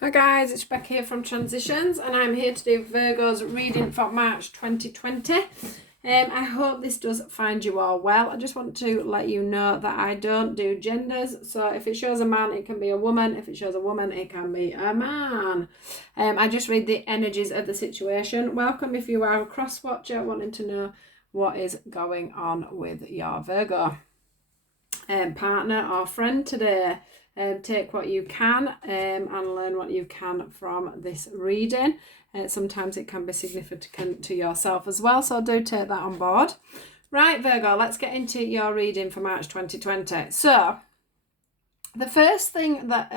Hi guys, it's Rebecca here from Transitions and I'm here to do Virgo's reading for March 2020. I hope this does find you all well. I just want to let you know that I don't do genders, so if it shows a man it can be a woman, if it shows a woman it can be a man. I just read the energies of the situation. Welcome if you are a cross watcher wanting to know what is going on with your Virgo partner or friend today. Take what you can and learn what you can from this reading. Sometimes it can be significant to yourself as well, so do take that on board. Right, Virgo, let's get into your reading for March 2020. So, the first thing that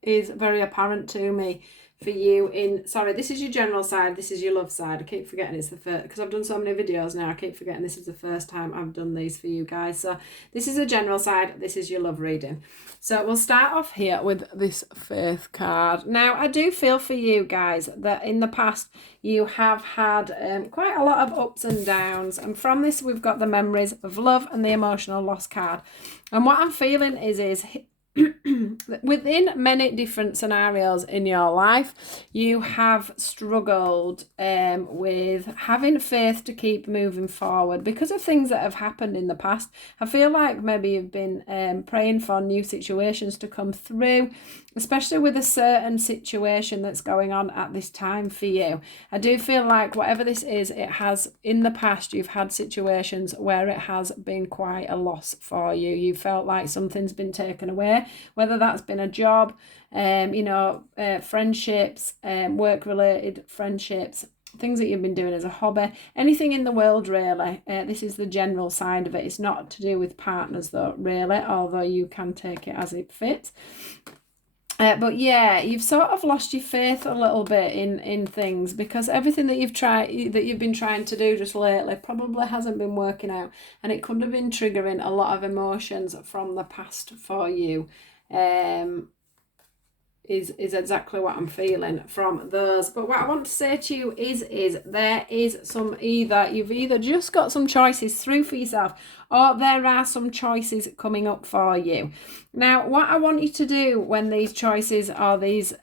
is very apparent to me for you this is your general side, this is your love side. I keep forgetting it's the first, because I've done so many videos now, I keep forgetting this is the first time I've done these for you guys. So this is the general side, this is your love reading. So we'll start off here with this Faith card. Now, I do feel for you guys that in the past you have had quite a lot of ups and downs, and from this we've got the memories of love and the emotional loss card. And what I'm feeling is within many different scenarios in your life, you have struggled with having faith to keep moving forward because of things that have happened in the past. I feel like maybe you've been praying for new situations to come through, especially with a certain situation that's going on at this time for you. I do feel like whatever this is, it has, in the past, you've had situations where it has been quite a loss for you. You felt like something's been taken away, whether that's been a job, friendships, work-related friendships, things that you've been doing as a hobby, anything in the world really. This is the general side of it. It's not to do with partners though, really, although you can take it as it fits. But yeah, you've sort of lost your faith a little bit in things, because everything that you've been trying to do just lately probably hasn't been working out, and it could have been triggering a lot of emotions from the past for you. Is exactly what I'm feeling from those. But what I want to say to you is there is you've either just got some choices through for yourself, or there are some choices coming up for you. Now, what I want you to do when these choices or these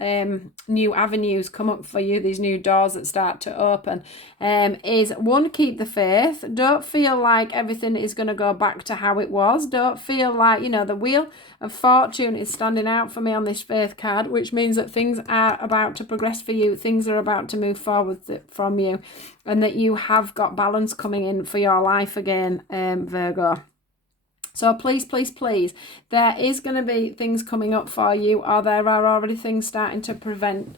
new avenues come up for you, these new doors that start to open, is one, keep the faith. Don't feel like everything is going to go back to how it was. Don't feel like, the wheel of fortune is standing out for me on this faith card, which means that things are about to progress for you. Things are about to move forward from you, and that you have got balance coming in for your life again, Virgo. So please, there is going to be things coming up for you, or there are already things starting to present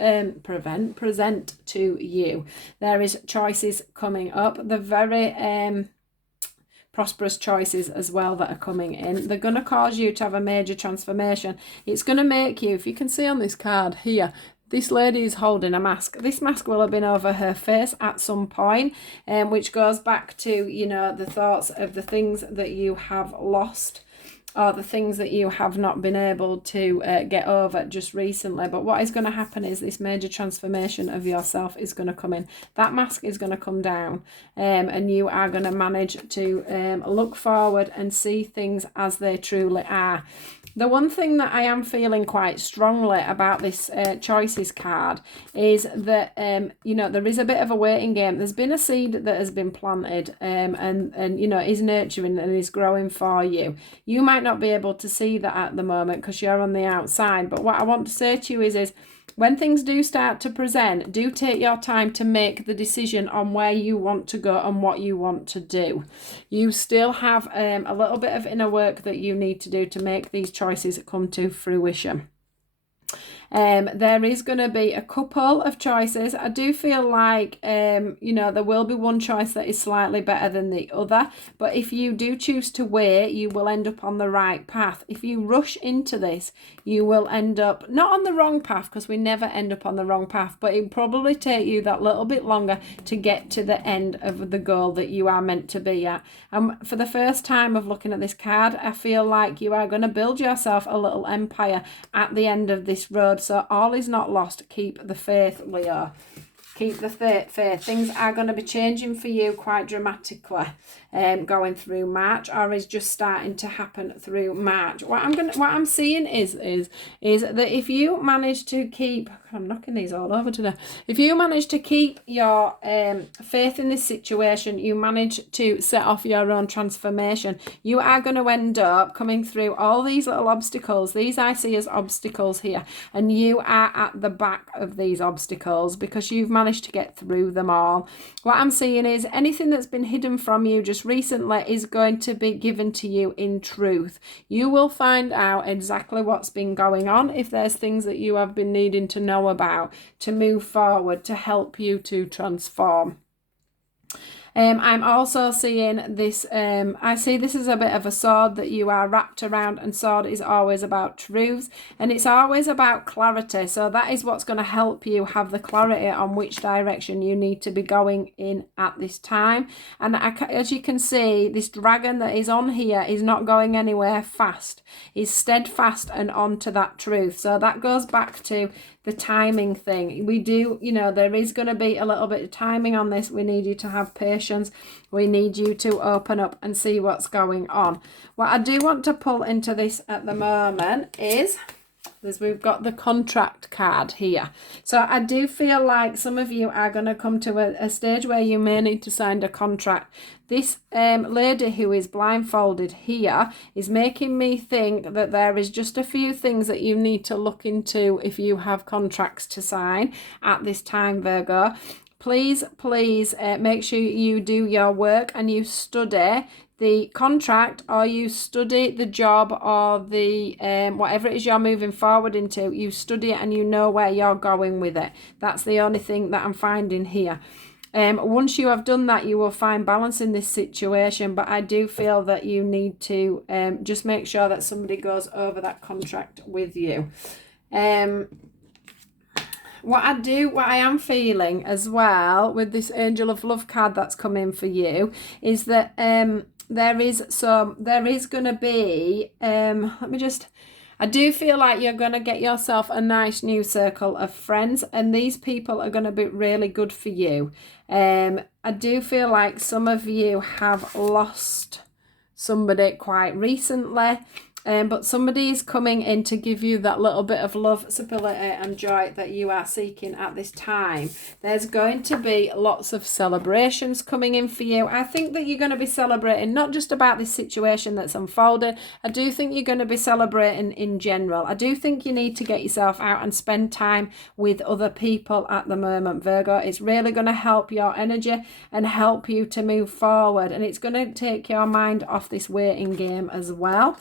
to you. There is choices coming up. The very prosperous choices as well that are coming in. They're going to cause you to have a major transformation. It's going to make you, if you can see on this card here, this lady is holding a mask. This mask will have been over her face at some point, which goes back to, the thoughts of the things that you have lost, or the things that you have not been able to get over just recently. But what is going to happen is this major transformation of yourself is going to come in. That mask is going to come down, and you are going to manage to look forward and see things as they truly are. The one thing that I am feeling quite strongly about this choices card is that, there is a bit of a waiting game. There's been a seed that has been planted and is nurturing and is growing for you. You might not be able to see that at the moment because you're on the outside. But what I want to say to you is when things do start to present, do take your time to make the decision on where you want to go and what you want to do. You still have a little bit of inner work that you need to do to make these choices come to fruition. There is going to be a couple of choices. I do feel like, there will be one choice that is slightly better than the other. But if you do choose to wait, you will end up on the right path. If you rush into this, you will end up not on the wrong path, because we never end up on the wrong path. But it will probably take you that little bit longer to get to the end of the goal that you are meant to be at. And for the first time of looking at this card, I feel like you are going to build yourself a little empire at the end of this road. So all is not lost. Keep the faith, Leo. keep the faith. Things are going to be changing for you quite dramatically going through March, or is just starting to happen through March. What I'm seeing is that if you manage to keep, I'm knocking these all over today. If you manage to keep your faith in this situation, you manage to set off your own transformation, you are going to end up coming through all these little obstacles. These I see as obstacles here, and you are at the back of these obstacles because you've managed to get through them all. What I'm seeing is anything that's been hidden from you just recently is going to be given to you in truth. You will find out exactly what's been going on, if there's things that you have been needing to know about to move forward, to help you to transform. I'm also seeing this, I see this is a bit of a sword that you are wrapped around, and sword is always about truths, and it's always about clarity. So that is what's going to help you have the clarity on which direction you need to be going in at this time. And as you can see, this dragon that is on here is not going anywhere fast. He's steadfast and on to that truth. So that goes back to the timing thing. We do, there is going to be a little bit of timing on this. We need you to have patience. We need you to open up and see what's going on. What I do want to pull into this at the moment is we've got the contract card here. So I do feel like some of you are going to come to a stage where you may need to sign a contract. This lady who is blindfolded here is making me think that there is just a few things that you need to look into if you have contracts to sign at this time, Virgo. Please make sure you do your work and you study the contract, or you study the job, or the whatever it is you're moving forward into. You study it and you know where you're going with it. That's the only thing that I'm finding here. Once you have done that, you will find balance in this situation, but I do feel that you need to just make sure that somebody goes over that contract with you. What I am feeling as well with this Angel of Love card that's come in for you is that there is going to be, I do feel like you're going to get yourself a nice new circle of friends, and these people are going to be really good for you. I do feel like some of you have lost somebody quite recently. But somebody is coming in to give you that little bit of love, stability and joy that you are seeking at this time. There's going to be lots of celebrations coming in for you. I think that you're going to be celebrating not just about this situation that's unfolded. I do think you're going to be celebrating in general. I do think you need to get yourself out and spend time with other people at the moment, Virgo. It's really going to help your energy and help you to move forward. And it's going to take your mind off this waiting game as well.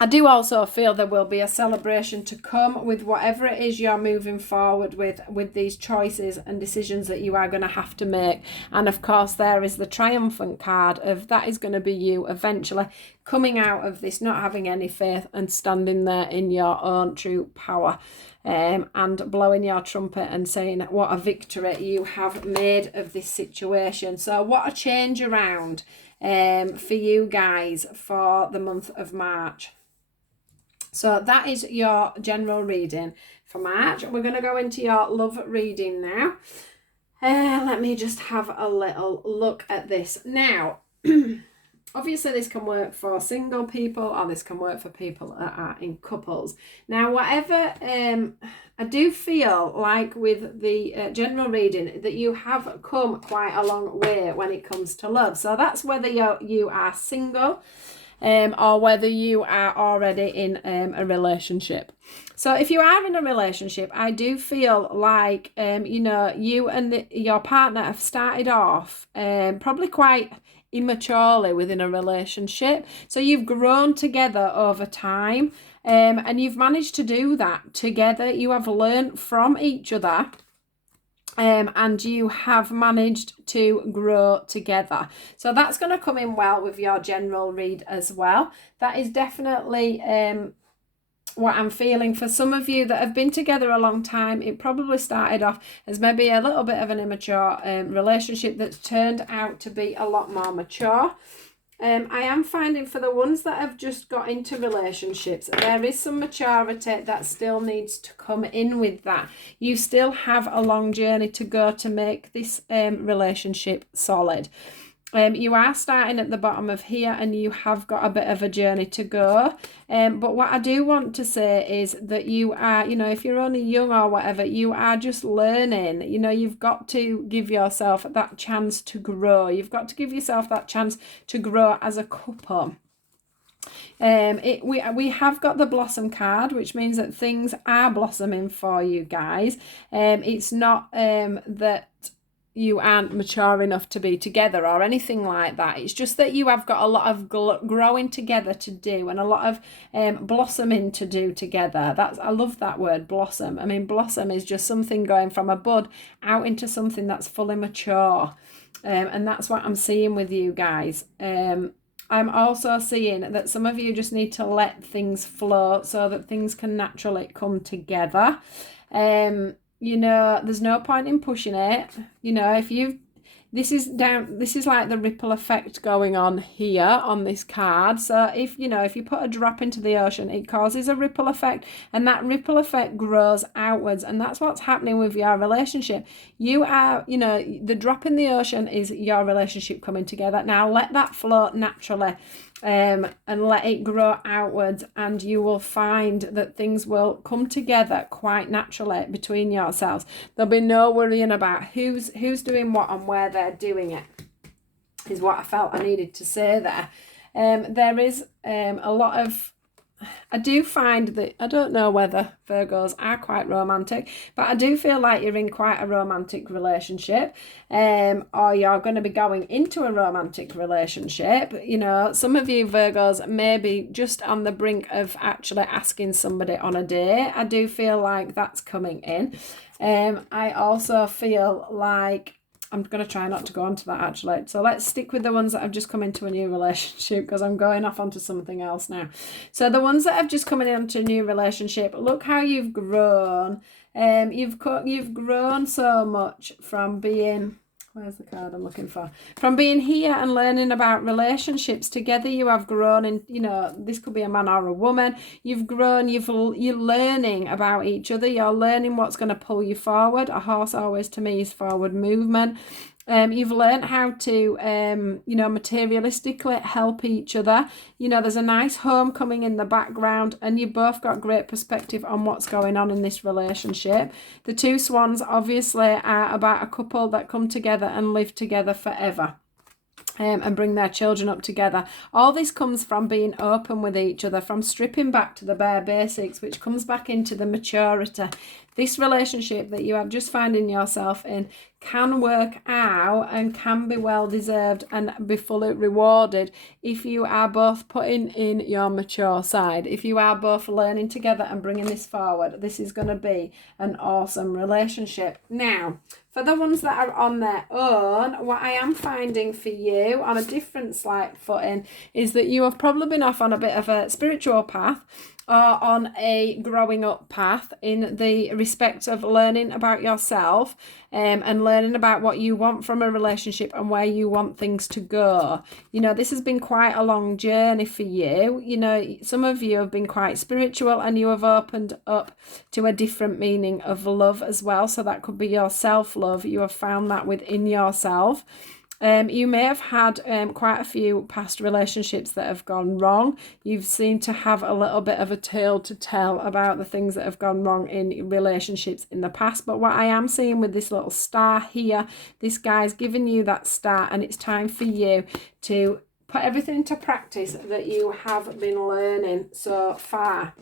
I do also feel there will be a celebration to come with whatever it is you're moving forward with these choices and decisions that you are going to have to make. And of course, there is the triumphant card of that is going to be you eventually coming out of this, not having any faith and standing there in your own true power. And blowing your trumpet and saying what a victory you have made of this situation. So what a change around for you guys for the month of March. So that is your general reading for March. We're going to go into your love reading now. Let me just have a little look at this. Now, obviously this can work for single people, or this can work for people that are in couples. Now, whatever, I do feel like with the general reading that you have come quite a long way when it comes to love. So that's whether you are single, or whether you are already in a relationship. So if you are in a relationship, I do feel like, you and your partner have started off probably quite immaturely within a relationship. So you've grown together over time, and you've managed to do that together. You have learned from each other. And you have managed to grow together. So that's going to come in well with your general read as well. That is definitely what I'm feeling for some of you that have been together a long time. It probably started off as maybe a little bit of an immature relationship that's turned out to be a lot more mature. I am finding for the ones that have just got into relationships, there is some maturity that still needs to come in with that. You still have a long journey to go to make this relationship solid. You are starting at the bottom of here and you have got a bit of a journey to go. But what I do want to say is that you are, if you're only young or whatever, you are just learning. You've got to give yourself that chance to grow. You've got to give yourself that chance to grow as a couple. We have got the blossom card, which means that things are blossoming for you guys. It's not that you aren't mature enough to be together or anything like that. It's just that you have got a lot of growing together to do and a lot of blossoming to do together. I love that word, blossom. I mean, blossom is just something going from a bud out into something that's fully mature. And that's what I'm seeing with you guys. I'm also seeing that some of you just need to let things flow so that things can naturally come together. There's no point in pushing it. This is like the ripple effect going on here on this card. So if you put a drop into the ocean, it causes a ripple effect, and that ripple effect grows outwards, and that's what's happening with your relationship. You are, the drop in the ocean is your relationship coming together. Now let that flow naturally. And let it grow outwards, and you will find that things will come together quite naturally between yourselves. There'll be no worrying about who's doing what and where they're doing it, is what I felt I needed to say there. There is a lot of, I do find that, I don't know whether Virgos are quite romantic, but I do feel like you're in quite a romantic relationship, or you're going to be going into a romantic relationship. Some of you Virgos may be just on the brink of actually asking somebody on a date. I do feel like that's coming in. I also feel like, I'm going to try not to go on to that actually. So let's stick with the ones that have just come into a new relationship, because I'm going off onto something else now. So the ones that have just come into a new relationship, look how you've grown. You've grown so much from being, where's the card I'm looking for? From being here and learning about relationships together, you have grown in, this could be a man or a woman. You've grown, you're learning about each other. You're learning what's going to pull you forward. A horse always to me is forward movement. You've learned how to, materialistically help each other. There's a nice home coming in the background, and you've both got great perspective on what's going on in this relationship. The two swans obviously are about a couple that come together and live together forever. And bring their children up together. All this comes from being open with each other, from stripping back to the bare basics, which comes back into the maturity. This relationship that you have just finding yourself in can work out and can be well deserved and be fully rewarded if you are both putting in your mature side. If you are both learning together and bringing this forward, this is going to be an awesome relationship. Now, for the ones that are on their own, what I am finding for you on a different slight footing is that you have probably been off on a bit of a spiritual path, or on a growing up path in the respect of learning about yourself, and learning about what you want from a relationship and where you want things to go. This has been quite a long journey for you. Some of you have been quite spiritual, and you have opened up to a different meaning of love as well. So that could be your self-love. You have found that within yourself. You may have had quite a few past relationships that have gone wrong. You've seemed to have a little bit of a tale to tell about the things that have gone wrong in relationships in the past. But what I am seeing with this little star here, this guy's giving you that star, and it's time for you to put everything into practice that you have been learning so far.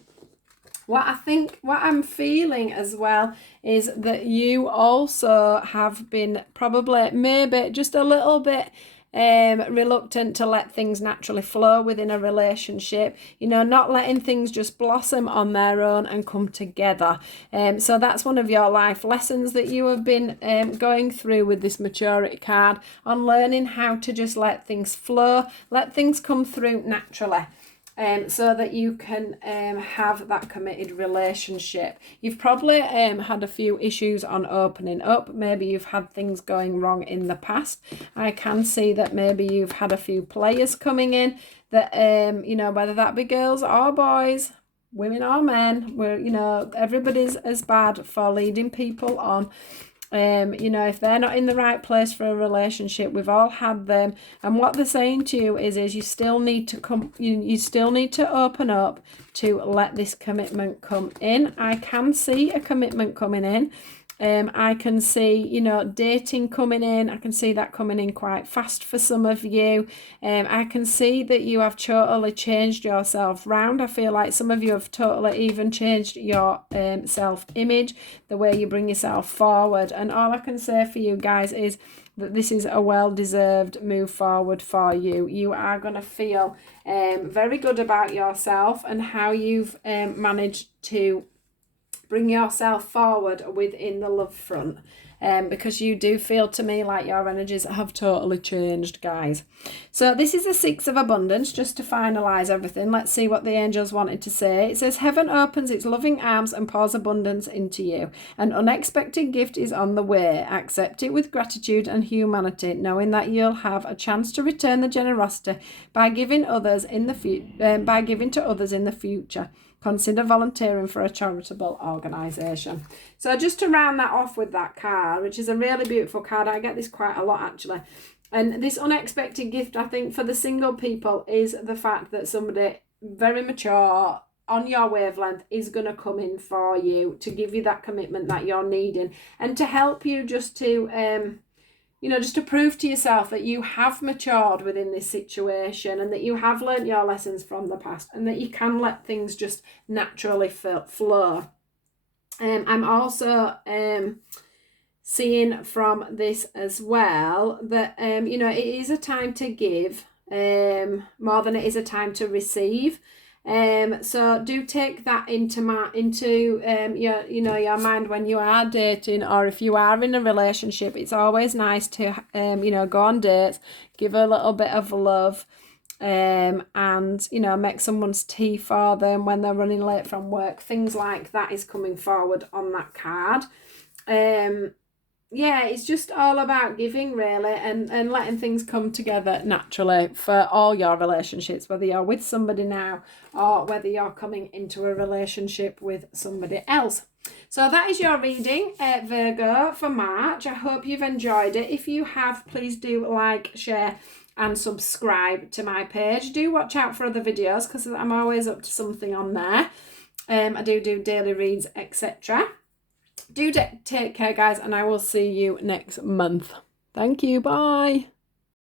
What I'm feeling as well is that you also have been probably maybe just a little bit reluctant to let things naturally flow within a relationship, not letting things just blossom on their own and come together. So that's one of your life lessons that you have been going through with this maturity card, on learning how to just let things flow, let things come through naturally. so that you can have that committed relationship. You've probably had a few issues on opening up. Maybe you've had things going wrong in the past. I can see that maybe you've had a few players coming in that, whether that be girls or boys, women or men, everybody's as bad for leading people on. If they're not in the right place for a relationship, we've all had them, and what they're saying to you is you still need to come, you still need to open up to let this commitment come in. I can see a commitment coming in. I can see, dating coming in. I can see that coming in quite fast for some of you. I can see that you have totally changed yourself round. I feel like some of you have totally even changed your self-image, the way you bring yourself forward. And all I can say for you guys is that this is a well-deserved move forward for you. You are going to feel very good about yourself and how you've managed to bring yourself forward within the love front, because you do feel to me like your energies have totally changed, guys. So this is the Six of Abundance, just to finalize everything. Let's see what the angels wanted to say. It says, heaven opens its loving arms and pours abundance into you. An unexpected gift is on the way. Accept it with gratitude and humanity, knowing that you'll have a chance to return the generosity by giving to others in the future. Consider volunteering for a charitable organisation. So just to round that off with that card, which is a really beautiful card. I get this quite a lot, actually. And this unexpected gift, I think, for the single people is the fact that somebody very mature on your wavelength is going to come in for you to give you that commitment that you're needing and to help you just to just to prove to yourself that you have matured within this situation and that you have learnt your lessons from the past and that you can let things just naturally flow. I'm also seeing from this as well that, it is a time to give more than it is a time to receive. So do take that into your mind when you are dating, or if you are in a relationship. It's always nice to go on dates, give a little bit of love, and make someone's tea for them when they're running late from work. Things like that is coming forward on that card. It's just all about giving, really, and letting things come together naturally for all your relationships, whether you're with somebody now or whether you're coming into a relationship with somebody else. So that is your reading, Virgo, for March. I hope you've enjoyed it. If you have, please do like, share and subscribe to my page. Do watch out for other videos because I'm always up to something on there. I do daily reads, etc. Do take care, guys, and I will see you next month. Thank you. Bye.